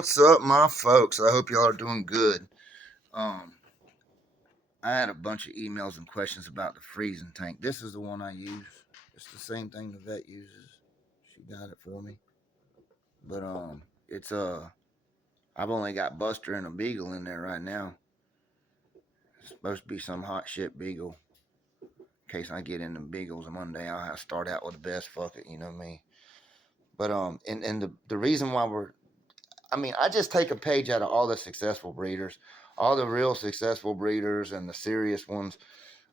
What's up, my folks? I hope y'all are doing good. Um, I had a bunch of emails and questions about the freezing tank. This is the one I use. It's the same thing the vet uses. She got it for me. But it's I've only got Buster and a Beagle in there right now. It's supposed to be some hot shit Beagle. In case I get into Beagles on Monday, I'll have to start out with the best. Fuck it, you know me. But and the reason why I just take a page out of all the successful breeders, all the real successful breeders and the serious ones.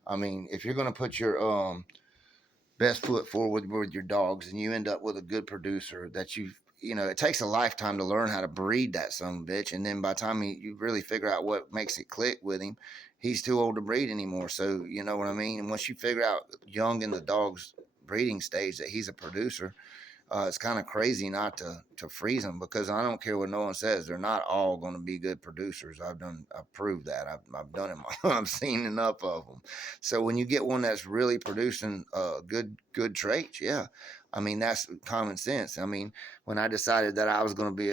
I mean, if you're going to put your best foot forward with your dogs and you end up with a good producer that it takes a lifetime to learn how to breed that son of a bitch. And then by the time you really figure out what makes it click with him, he's too old to breed anymore. So, you know what I mean? And once you figure out young in the dog's breeding stage that he's a producer, it's kind of crazy not to freeze them, because I don't care what no one says. They're not all going to be good producers. I've proved that. I've done it. I've seen enough of them. So when you get one that's really producing good traits, yeah, I mean that's common sense. I mean, when I decided that I was going to be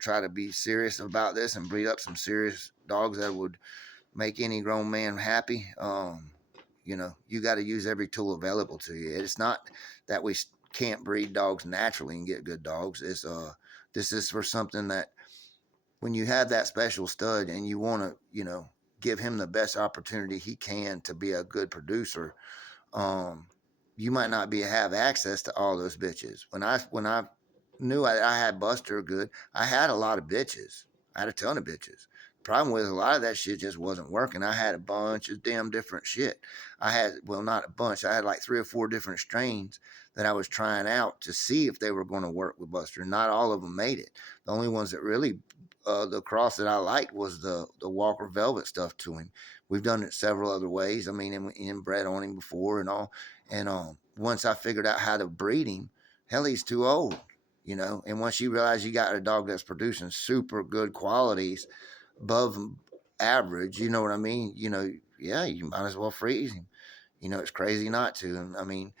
try to be serious about this and breed up some serious dogs that would make any grown man happy, you got to use every tool available to you. It's not that we can't breed dogs naturally and get good dogs. This is for something that when you have that special stud and you want to, give him the best opportunity he can to be a good producer, you might not have access to all those bitches. When I knew I had Buster good, I had a lot of bitches. I had a ton of bitches. Problem was, a lot of that shit just wasn't working. I had a bunch of damn different shit. Not a bunch. I had like 3 or 4 different strains that I was trying out to see if they were going to work with Buster. Not all of them made it. The only ones that really, the cross that I liked was the Walker Velvet stuff to him. We've done it several other ways. I mean, inbred on him before and all. And once I figured out how to breed him, hell, he's too old, And once you realize you got a dog that's producing super good qualities, above average, you know what I mean? Yeah, you might as well freeze him. It's crazy not to. And I mean,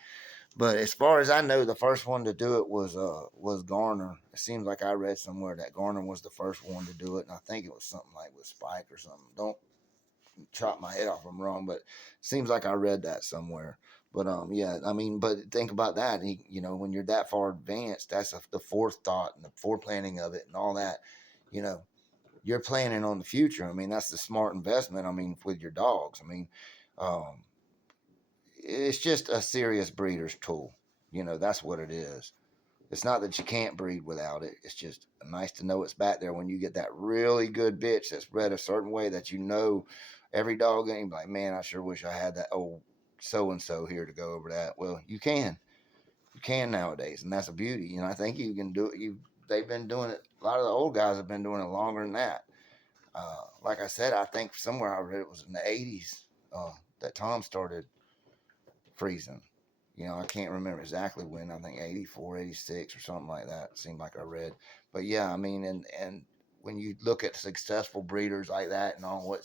but as far as I know, the first one to do it was Garner. It seems like I read somewhere that Garner was the first one to do it, and I think it was something like with Spike or something. Don't chop my head off if I'm wrong, but it seems like I read that somewhere. But yeah, I mean, but think about that. When you're that far advanced, that's the forethought and the foreplanning of it and all that. You know, you're planning on the future. I mean, that's the smart investment. I mean, with your dogs. I mean, um, it's just a serious breeder's tool. That's what it is. It's not that you can't breed without it. It's just nice to know it's back there when you get that really good bitch that's bred a certain way that every dog ain't like, man, I sure wish I had that old so and so here to go over that. Well, you can. You can nowadays, and that's a beauty. I think you can do it. They've been doing it. A lot of the old guys have been doing it longer than that. Like I said, I think somewhere I read it was in the 80s that Tom started freezing. I can't remember exactly when. I think 84, 86 or something like that. It seemed like I read. But yeah, I mean, and when you look at successful breeders like that and all,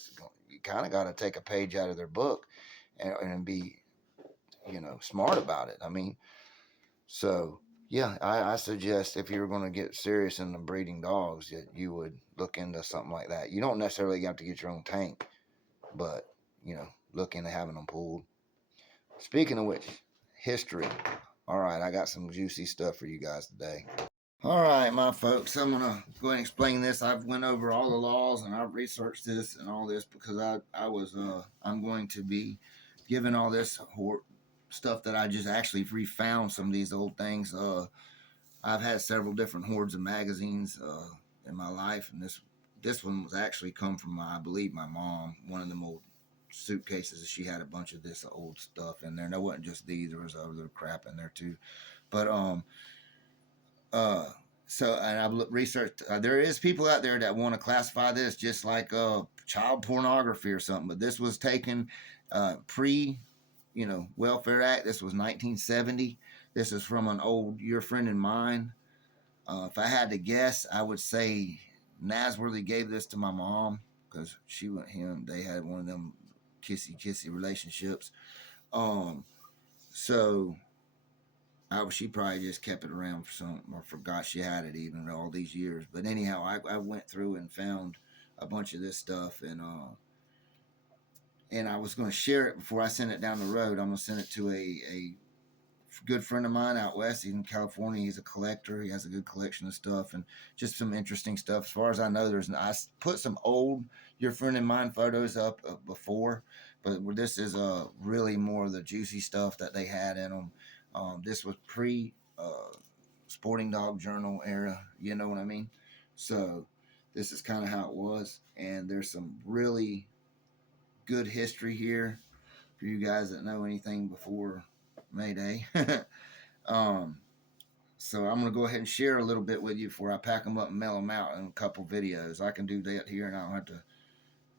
you kind of got to take a page out of their book and be, smart about it. I mean, so yeah, I suggest if you were going to get serious in the breeding dogs, that you would look into something like that. You don't necessarily have to get your own tank, but look into having them pulled. Speaking of which, history. All right, I got some juicy stuff for you guys today. All right, my folks, I'm gonna go ahead and explain this. I've went over all the laws and I've researched this and all this because I'm going to be giving all this stuff that I just actually refound some of these old things. I've had several different hordes of magazines in my life, and this one was actually come from I believe my mom. One of them old suitcases, she had a bunch of this old stuff in there. And it wasn't just these; there was other crap in there too. But so and I've researched. There is people out there that want to classify this just like child pornography or something. But this was taken pre, Welfare Act. This was 1970. This is from an old Your Friend and Mine. If I had to guess, I would say Nasworthy gave this to my mom because she went him. They had one of them kissy relationships. So She probably just kept it around for some, or forgot she had it even all these years. But anyhow, I went through and found a bunch of this stuff, and I was going to share it before I sent it down the road. I'm going to send it to a good friend of mine out west. He's in California. He's a collector. He has a good collection of stuff and just some interesting stuff. As far as I know, I put some old your friend and mine photos up before, but this is really more of the juicy stuff that they had in them. This was pre Sporting Dog Journal era. You know what I mean? So this is kind of how it was, and there's some really good history here for you guys that know anything before Mayday. um, so I'm gonna go ahead and share a little bit with you before I pack them up and mail them out in a couple videos. I can do that here, and I don't have to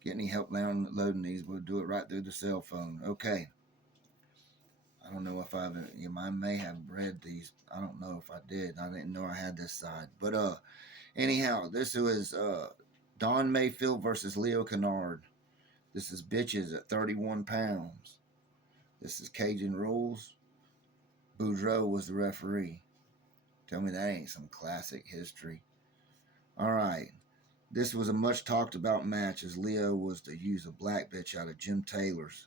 get any help downloading these. We'll do it right through the cell phone. Okay. I don't know if I may have read these. I don't know if I did. I didn't know I had this side. But anyhow, this was Don Mayfield versus Leo Kennard. This is bitches at 31 pounds. This is Cajun Rules. Boudreaux was the referee. Tell me that ain't some classic history. All right. This was a much talked about match as Leo was to use a black bitch out of Jim Taylor's.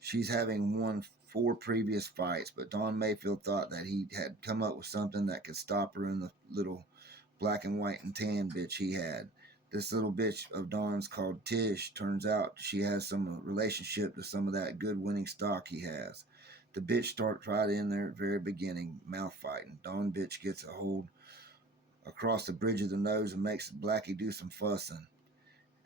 She's having won 4 previous fights, but Don Mayfield thought that he had come up with something that could stop her in the little black and white and tan bitch he had. This little bitch of Don's called Tish. Turns out she has some relationship to some of that good winning stock he has. The bitch starts right in there at the very beginning, mouth fighting. Don bitch gets a hold across the bridge of the nose and makes Blackie do some fussing.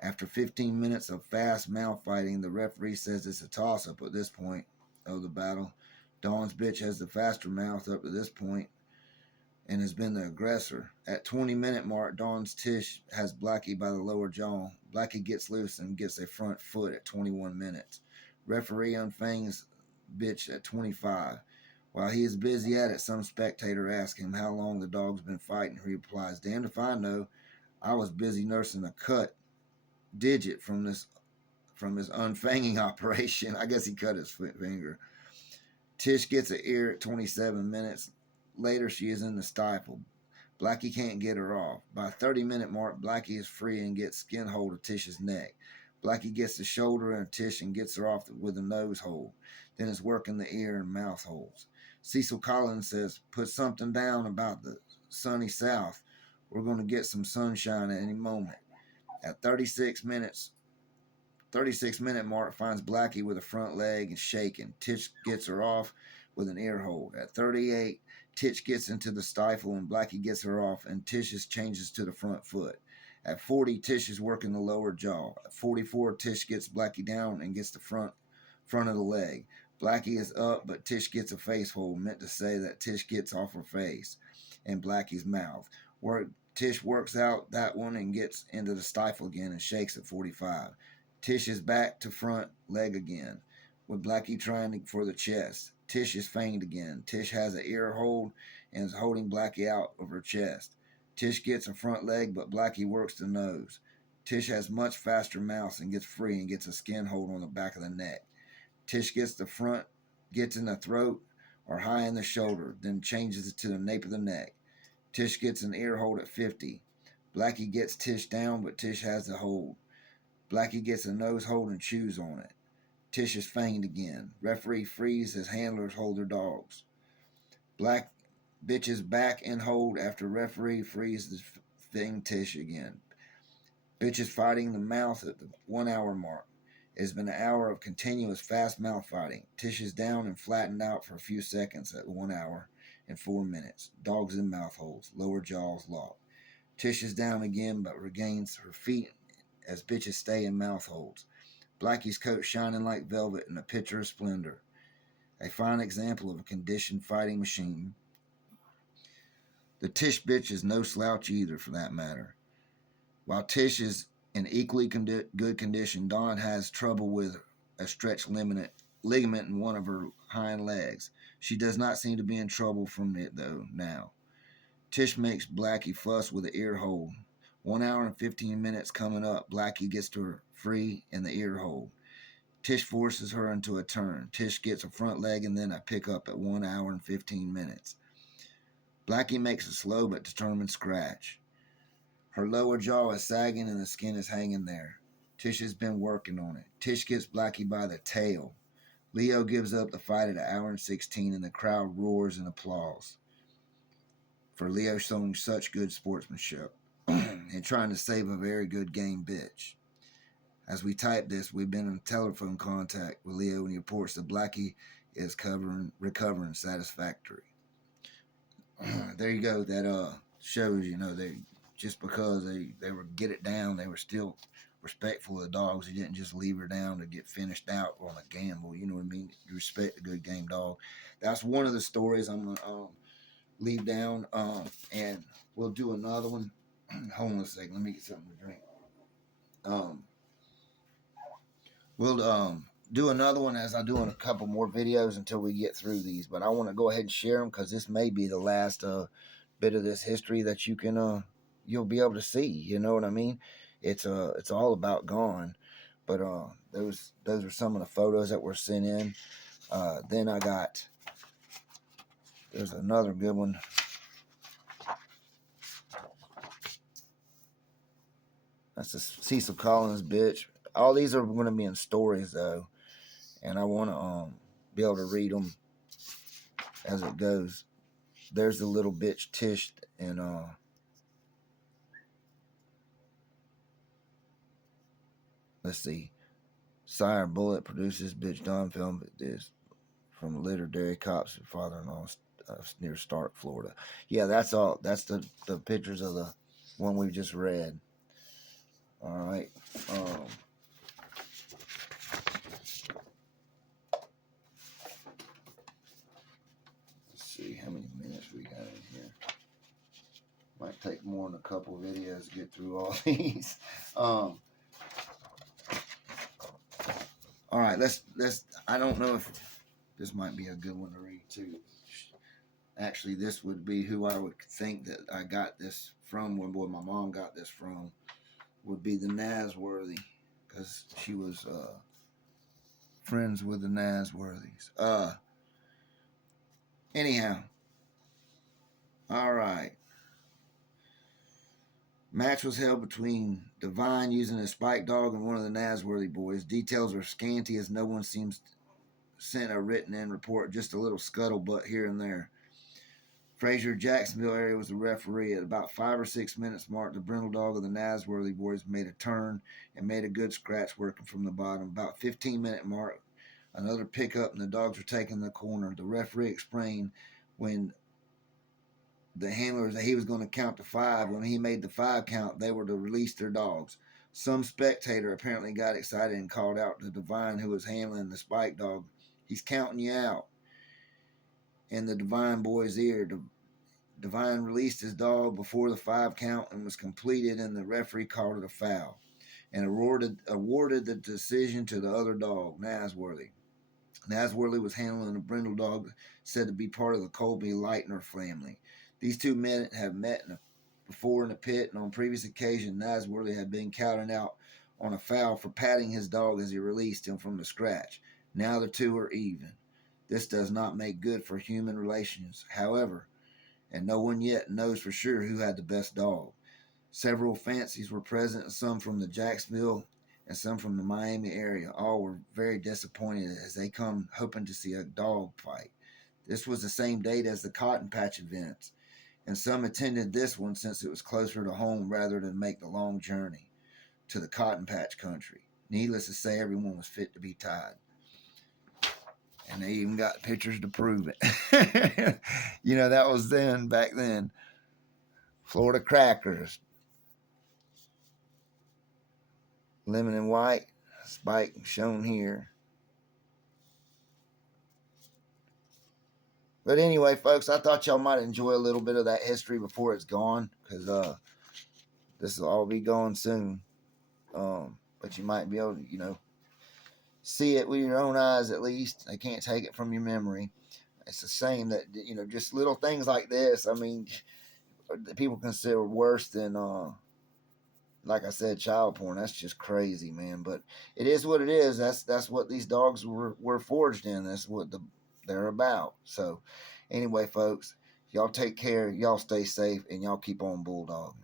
After 15 minutes of fast mouth fighting, the referee says it's a toss-up at this point of the battle. Don's bitch has the faster mouth up to this point and has been the aggressor. At 20-minute mark, Don's Tish has Blackie by the lower jaw. Blackie gets loose and gets a front foot at 21 minutes. Referee unfangs bitch at 25. While he is busy at it, some spectator asks him how long the dog's been fighting. He replies, "Damned if I know. I was busy nursing a cut digit from his unfanging operation." I guess he cut his finger. Tish gets an ear at 27 minutes. Later, she is in the stifle. Blackie can't get her off. By 30-minute mark, Blackie is free and gets skin hold of Tish's neck. Blackie gets the shoulder and Tish and gets her off with a nose hold. Then is working the ear and mouth holds. Cecil Collins says, "Put something down about the sunny South. We're going to get some sunshine at any moment." At 36-minute mark finds Blackie with a front leg and shaking. Tish gets her off with an ear hold. At 38, Tish gets into the stifle and Blackie gets her off and Tish changes to the front foot. At 40, Tish is working the lower jaw. At 44, Tish gets Blackie down and gets the front of the leg. Blackie is up, but Tish gets a face hold, meant to say that Tish gets off her face and Blackie's mouth. Tish works out that one and gets into the stifle again and shakes at 45. Tish is back to front leg again, with Blackie trying for the chest. Tish is fanged again. Tish has an ear hold and is holding Blackie out of her chest. Tish gets a front leg, but Blackie works the nose. Tish has much faster mouth and gets free and gets a skin hold on the back of the neck. Tish gets the front, gets in the throat or high in the shoulder, then changes it to the nape of the neck. Tish gets an ear hold at 50. Blackie gets Tish down, but Tish has the hold. Blackie gets a nose hold and chews on it. Tish is fanged again. Referee frees as handlers hold their dogs. Black bitch is back in hold after referee frees the fang Tish again. Bitch is fighting the mouth at the 1 hour mark. It has been an hour of continuous fast mouth fighting. Tish is down and flattened out for a few seconds at 1 hour and 4 minutes. Dogs in mouth holds. Lower jaws locked. Tish is down again but regains her feet as bitches stay in mouth holds. Blackie's coat shining like velvet in a picture of splendor. A fine example of a conditioned fighting machine. The Tish bitch is no slouch either, for that matter. While Tish is in equally good condition, Dawn has trouble with a stretched ligament in one of her hind legs. She does not seem to be in trouble from it, though, now. Tish makes Blackie fuss with the ear hold. 1 hour and 15 minutes coming up. Blackie gets to her free in the ear hold. Tish forces her into a turn. Tish gets a front leg and then a pickup at 1 hour and 15 minutes. Blackie makes a slow but determined scratch. Her lower jaw is sagging and the skin is hanging there. Tish has been working on it. Tish gets Blackie by the tail. Leo gives up the fight at 1 hour and 16, and the crowd roars in applause for Leo showing such good sportsmanship and trying to save a very good game bitch. As we type this, we've been in telephone contact with Leo, and he reports that Blackie is recovering satisfactory. There you go. That shows, they just because they were get it down, they were still respectful of the dogs. He didn't just leave her down to get finished out on a gamble. You know what I mean? You respect a good game dog. That's one of the stories I'm gonna leave down. And we'll do another one. Hold on a second. Let me get something to drink. We'll do another one as I do in a couple more videos until we get through these. But I want to go ahead and share them because this may be the last bit of this history that you can you'll be able to see. You know what I mean? It's all about gone. But those are some of the photos that were sent in. Then there's another good one. That's a Cecil Collins bitch. All these are going to be in stories though, and I want to be able to read them as it goes. There's the little bitch Tish, and let's see. Sire Bullet produces bitch Don film this from litter dairy cops and father-in-law near Stark, Florida. Yeah, that's all. That's the pictures of the one we just read. All right. Let's see how many minutes we got in here. Might take more than a couple videos to get through all these. All right, let's. I don't know if this might be a good one to read too. Actually, this would be who I would think that I got this from. Where my mom got this from would be the Nasworthy, because she was friends with the Nasworthys. Anyhow, all right. Match was held between Divine using a spike dog and one of the Nasworthy boys. Details are scanty as no one seems sent a written in report, just a little scuttlebutt here and there. Fraser, Jacksonville area was the referee. At about 5 or 6 minutes mark, the brindle dog of the Nasworthy boys made a turn and made a good scratch working from the bottom. About 15-minute mark, another pickup and the dogs were taking the corner. The referee explained when the handlers that he was going to count to 5. When he made the 5 count, they were to release their dogs. Some spectator apparently got excited and called out to Divine, who was handling the spike dog, "He's counting you out." In the Divine boy's ear, Divine released his dog before the 5 count and was completed, and the referee called it a foul and awarded the decision to the other dog, Nasworthy. Nasworthy was handling a brindle dog said to be part of the Colby Leitner family. These two men have met before in the pit, and on previous occasion, Nasworthy had been counted out on a foul for patting his dog as he released him from the scratch. Now the two are even. This does not make good for human relations, however, and no one yet knows for sure who had the best dog. Several fancies were present, some from the Jacksonville and some from the Miami area. All were very disappointed as they come hoping to see a dog fight. This was the same date as the Cotton Patch events, and some attended this one since it was closer to home rather than make the long journey to the Cotton Patch country. Needless to say, everyone was fit to be tied. And they even got pictures to prove it. That was back then. Florida crackers. Lemon and white. Spike shown here. But anyway, folks, I thought y'all might enjoy a little bit of that history before it's gone, because this will all be gone soon. But you might be able to, see it with your own eyes at least. They can't take it from your memory. It's a shame that, just little things like this, I mean, people consider worse than, like I said, child porn. That's just crazy, man. But it is what it is. That's what these dogs were forged in. That's what they're about. So, anyway, folks, Y'all take care. Y'all stay safe, and y'all keep on bulldogging.